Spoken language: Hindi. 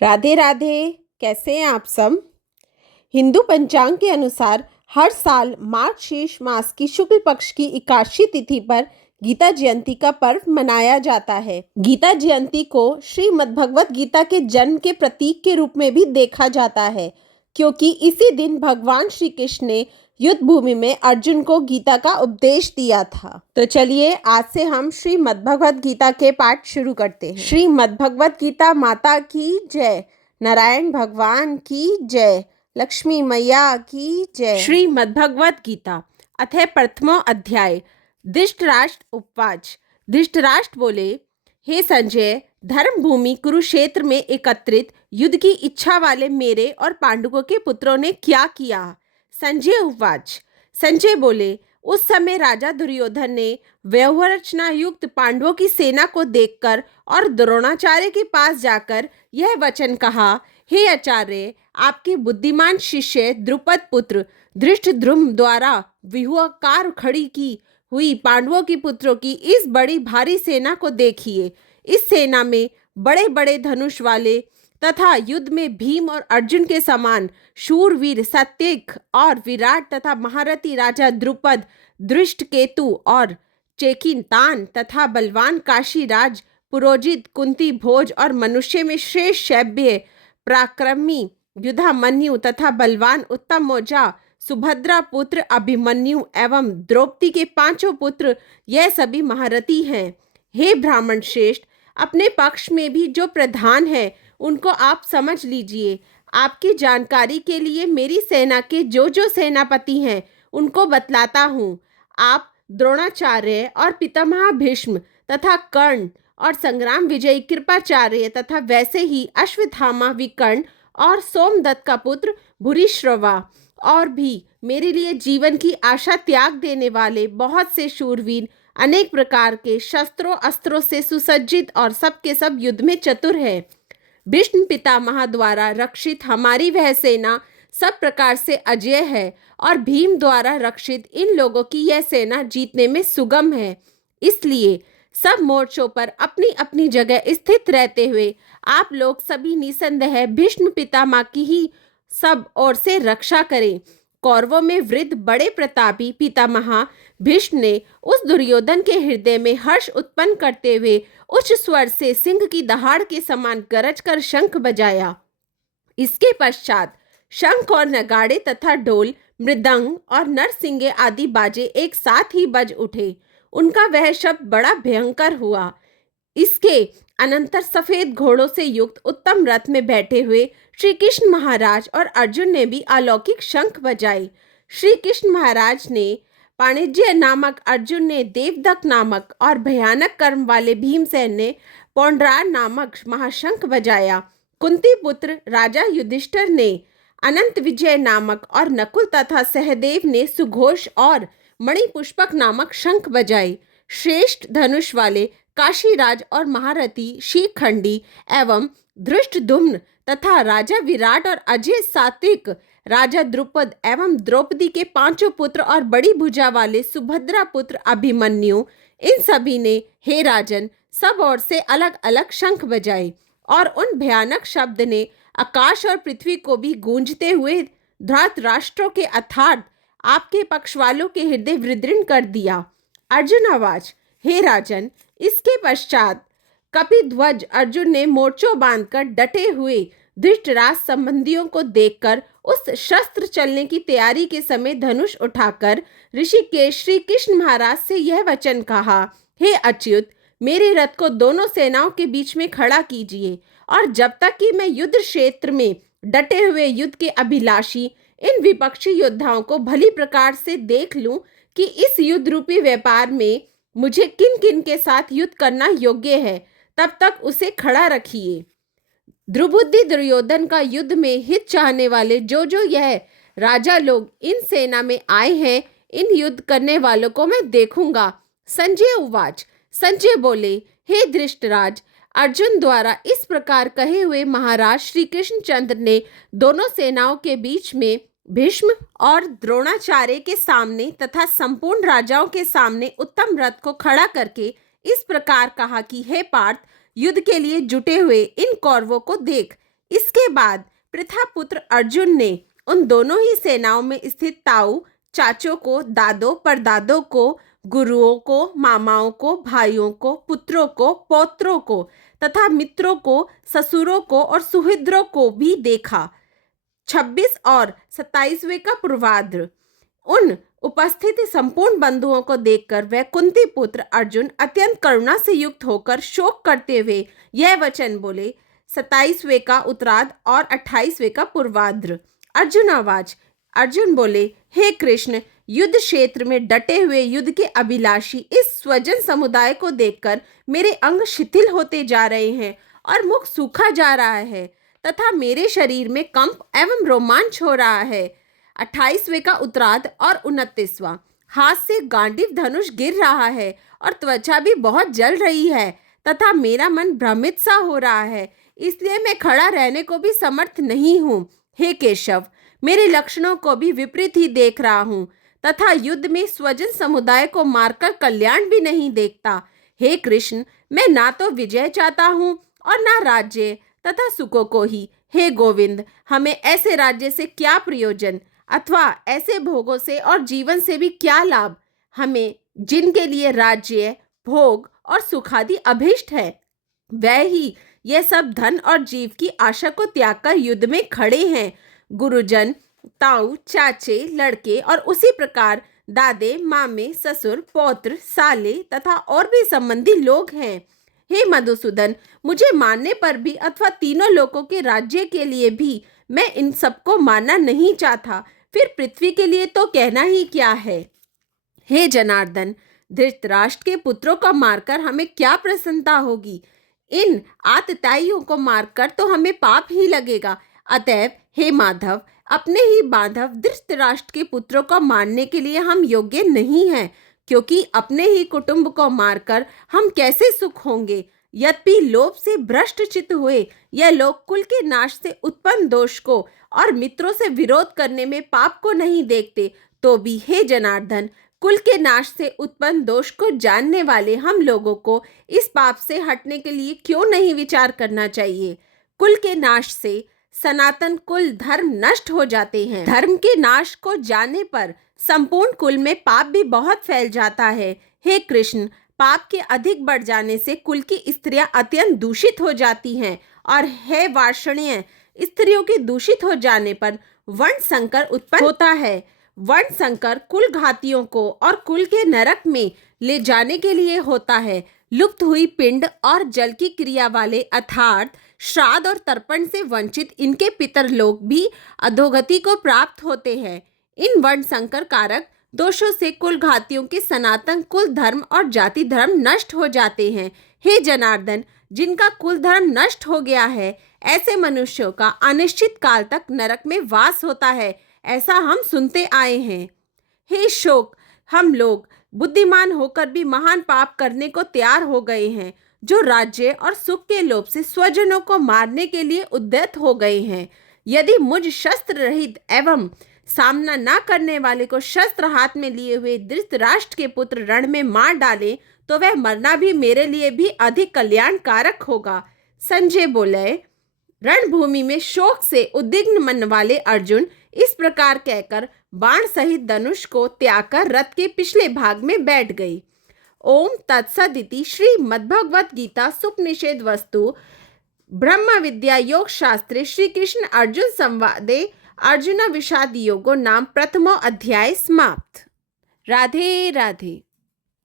राधे राधे। कैसे हैं आप सब। हिंदू पंचांग के अनुसार हर साल मार्च शीर्ष मास की शुक्ल पक्ष की एकादशी तिथि पर गीता जयंती का पर्व मनाया जाता है। गीता जयंती को श्रीमद् भगवत गीता के जन्म के प्रतीक के रूप में भी देखा जाता है, क्योंकि इसी दिन भगवान श्री कृष्ण ने युद्ध भूमि में अर्जुन को गीता का उपदेश दिया था। तो चलिए आज से हम श्रीमद् भगवत गीता के पाठ शुरू करते हैं। श्रीमद् भगवत गीता माता की जय, नारायण भगवान की जय, लक्ष्मी मैया की जय। श्रीमद्भगवत गीता अथ प्रथमो अध्याय। धृतराष्ट्र उपवाच। धृतराष्ट्र बोले, हे संजय, धर्म भूमि कुरुक्षेत्र में एकत्रित युद्ध की इच्छा वाले मेरे और पांडवों के पुत्रों ने क्या किया। संजय उपवाच। संजय बोले, उस समय राजा दुर्योधन ने व्यूहरचना युक्त पांडवों की सेना को देखकर और द्रोणाचार्य के पास जाकर यह वचन कहा, हे आचार्य, आपके बुद्धिमान शिष्य द्रुपद पुत्र धृष्टद्युम्न द्वारा व्यूहकार खड़ी की हुई पांडवों की पुत्रों की इस बड़ी भारी सेना को देखिए। इस सेना में बड़े बड़े धनुष वाले तथा युद्ध में भीम और अर्जुन के समान शूरवीर सात्विक और विराट तथा महारथी राजा द्रुपद, दृष्टकेतु और चेकितान तथा बलवान काशीराज पुरोजित, कुंती भोज और मनुष्य में श्रेष्ठ शैब्य पराक्रमी युधामन्यु तथा बलवान उत्तम मौजा सुभद्रा पुत्र अभिमन्यु एवं द्रौपदी के पांचों पुत्र, यह सभी महारथी हैं। हे ब्राह्मण श्रेष्ठ, अपने पक्ष में भी जो प्रधान है उनको आप समझ लीजिए। आपकी जानकारी के लिए मेरी सेना के जो जो सेनापति हैं उनको बतलाता हूँ। आप द्रोणाचार्य और पितामह भीष्म तथा कर्ण और संग्राम विजयी कृपाचार्य तथा वैसे ही अश्वत्थामा विकर्ण और सोमदत्त का पुत्र भूरिश्रवा और भी मेरे लिए जीवन की आशा त्याग देने वाले बहुत से शूरवीर, अनेक प्रकार के शस्त्रों अस्त्रों से सुसज्जित और सबके सब युद्ध में चतुर है। भीष्म पितामह द्वारा रक्षित हमारी वह सेना सब प्रकार से अजेय है और भीम द्वारा रक्षित इन लोगों की यह सेना जीतने में सुगम है। इसलिए सब मोर्चों पर अपनी अपनी जगह स्थित रहते हुए आप लोग सभी निसंदेह भीष्म पितामह की ही सब ओर से रक्षा करें। कौरवों में वृद्ध बड़े प्रतापी पितामह भीष्म ने उस दुर्योधन के हृदय में हर्ष उत्पन्न करते हुए उच्च स्वर से सिंह की दहाड़ के समान गरज कर शंख बजाया। इसके पश्चात शंख और नगाड़े तथा ढोल, मृदंग और नरसिंगे आदि बाजे एक साथ ही बज उठे। उनका वह शब्द बड़ा भयंकर हुआ। इसके अनंतर सफेद घोड़ों से युक्त उत्तम रथ में बैठे हुए श्री कृष्ण महाराज और अर्जुन ने भी अलौकिक शंख बजाए। श्री कृष्ण महाराज ने पाणिज्य नामक, अर्जुन ने देवदत्त नामक और भयानक कर्म वाले भीमसेन ने पौंड्रार नामक महाशंख बजाया। कुंती पुत्र राजा युधिष्ठिर ने अनंत विजय नामक और नकुल तथा सहदेव ने सुघोष और मणिपुष्पक नामक शंख बजाए। श्रेष्ठ धनुष वाले काशीराज और महारथी शिखंडी एवं धृष्टद्युम्न तथा राजा विराट और अजय सात्विक राजा द्रुपद एवं द्रौपदी के पांचों पुत्र और बड़ी भुजा वाले सुभद्रा पुत्र अभिमन्यु, इन सभी ने हे राजन सब ओर से अलग अलग शंख बजाए और उन भयानक शब्द ने आकाश और पृथ्वी को भी गूंजते हुए धृतराष्ट्रों के अर्थात आपके पक्ष वालों के हृदय विदीर्ण कर दिया। अर्जुन आवाज, हे राजन, इसके पश्चात कपिध्वज अर्जुन ने मोर्चों बांधकर डटे हुए धृतराष्ट्र संबंधियों को देखकर उस शस्त्र चलने की तैयारी के समय धनुष उठाकर ऋषिकेश श्री कृष्ण महाराज से यह वचन कहा, हे अच्युत, मेरे रथ को दोनों सेनाओं के बीच में खड़ा कीजिए और जब तक कि मैं युद्ध क्षेत्र में डटे हुए युद्ध के अभिलाषी इन विपक्षी योद्धाओं को भली प्रकार से देख लूं कि इस युद्ध रूपी व्यापार में मुझे किन किन के साथ युद्ध करना योग्य है, तब तक उसे खड़ा रखिए। द्रुबुद्धि दुर्योधन का युद्ध में हित चाहने वाले जो जो यह राजा लोग इन सेना में आए हैं, इन युद्ध करने वालों को मैं देखूंगा। संजय उवाच। संजय बोले, हे धृतराज, अर्जुन द्वारा इस प्रकार कहे हुए महाराज श्री कृष्णचंद्र ने दोनों सेनाओं के बीच में भीष्म और द्रोणाचार्य के सामने तथा संपूर्ण राजाओं के सामने उत्तम रथ को खड़ा करके इस प्रकार कहा कि हे पार्थ, युद्ध के लिए जुटे हुए इन कौरवों को देख, इसके बाद प्रथापुत्र अर्जुन ने उन दोनों ही सेनाओं में स्थित ताऊ, चाचों को, दादों, परदादों को, गुरुओं को, मामाओं को, भाइयों को, पुत्रों को, पौत्रों को तथा मित्रों को, ससुरों को और सुहृदों को भी देखा। 26 और 27वें का पूर्वाद्र। उन उपस्थित संपूर्ण बंधुओं को देखकर वह कुंती पुत्र अर्जुन अत्यंत करुणा से युक्त होकर शोक करते हुए यह वचन बोले। 27वें का उत्तरार्ध और 28वें का पूर्वाद्र। अर्जुन आवाज। अर्जुन बोले, हे कृष्ण, युद्ध क्षेत्र में डटे हुए युद्ध के अभिलाषी इस स्वजन समुदाय को देखकर मेरे अंग शिथिल होते जा रहे हैं और मुख सूखा जा रहा है तथा मेरे शरीर में कंप एवं रोमांच हो रहा है। 28वें का उत्तरार्ध और 29वां। हाथ से गांडीव धनुष गिर रहा है और त्वचा भी बहुत जल रही है तथा मेरा मन भ्रमित सा हो रहा है, इसलिए मैं खड़ा रहने को भी समर्थ नहीं हूँ। हे केशव, मेरे लक्षणों को भी विपरीत ही देख रहा हूँ तथा युद्ध में स्वजन समुदाय को मारकर कल्याण भी नहीं देखता। हे कृष्ण, मैं ना तो विजय चाहता हूँ और ना राज्य तथा सुखों को ही। हे गोविंद, हमें ऐसे राज्य से क्या प्रयोजन अथवा ऐसे भोगों से और जीवन से भी क्या लाभ, हमें जिनके लिए राज्य, भोग और सुखादि अभिष्ट है, वह ही यह सब धन और जीव की आशा को त्याग कर युद्ध में खड़े हैं। गुरुजन, ताऊ, चाचे, लड़के और उसी प्रकार दादे, मामे, ससुर, पौत्र, साले तथा और भी संबंधी लोग हैं। हे मधुसूदन, मुझे मानने पर भी अथवा तीनों लोकों के राज्य के लिए भी मैं इन सबको मानना नहीं चाहता, फिर पृथ्वी के लिए तो कहना ही क्या है। हे जनार्दन, धृतराष्ट्र के पुत्रों को मारकर हमें क्या प्रसन्नता होगी? इन आतताइयों को मारकर तो हमें पाप ही लगेगा। अतएव हे माधव, अपने ही बांधव धृतराष्ट्र के पुत्रों को मारने के लिए हम योग्य नहीं हैं, क्योंकि अपने ही कुटुंब को मारकर हम कैसे सुख होंगे। यद्यपि लोभ से भ्रष्ट चित्त हुए यह लोग कुल के नाश से उत्पन्न दोष को और मित्रों से विरोध करने में पाप को नहीं देखते, तो भी हे जनार्दन, कुल के नाश से उत्पन्न दोष को जानने वाले हम लोगों को इस पाप से हटने के लिए क्यों नहीं विचार करना चाहिए। कुल के नाश से सनातन कुल धर्म नष्ट हो जाते हैं। धर्म के नाश को जानने पर संपूर्ण कुल में पाप भी बहुत फैल जाता है। हे कृष्ण, पाप के अधिक बढ़ जाने से कुल की स्त्रियां अत्यंत दूषित हो जाती हैं और हे वार्ष्णेय, स्त्रियों के दूषित हो जाने पर वर्ण संकर उत्पन्न होता है। वर्ण संकर कुल घातियों को और कुल के नरक में ले जाने के लिए होता है। लुप्त हुई पिंड और जल की क्रिया वाले अर्थात श्राद्ध और तर्पण से वंचित इनके पितर लोग भी अधोगति को प्राप्त होते हैं। इन वर्ण संकर कारक दोषों से कुल घातियों के सनातन कुल धर्म और जाति धर्म नष्ट हो जाते हैं। हे जनार्दन, जिनका कुल धर्म नष्ट हो गया है, ऐसे मनुष्यों का अनिश्चित काल तक नरक में वास होता है, ऐसा हम सुनते आए हैं। हे शोक, हम लोग बुद्धिमान होकर भी महान पाप करने को तैयार हो गए हैं, जो राज्य और सुख के लोभ से स्वजनों को मारने के लिए उद्यत हो गए हैं। यदि मुझ शस्त्र रहित एवं सामना न करने वाले को शस्त्र हाथ में लिए हुए धृतराष्ट्र के पुत्र रण में मार डाले, तो वह मरना भी मेरे लिए भी अधिक कल्याणकारक होगा। संजय बोले। रणभूमि में शोक से उद्विग्न मन वाले अर्जुन इस प्रकार कहकर बाण सहित धनुष को त्याग कर रथ के पिछले भाग में बैठ गई। ओम तत्सदिति श्रीमद्भगवद गीता सुपनिषद वस्तु ब्रह्म विद्या योग शास्त्रे श्री कृष्ण अर्जुन संवादे अर्जुन विषाद योगो नाम प्रथमो अध्याय समाप्त। राधे राधे।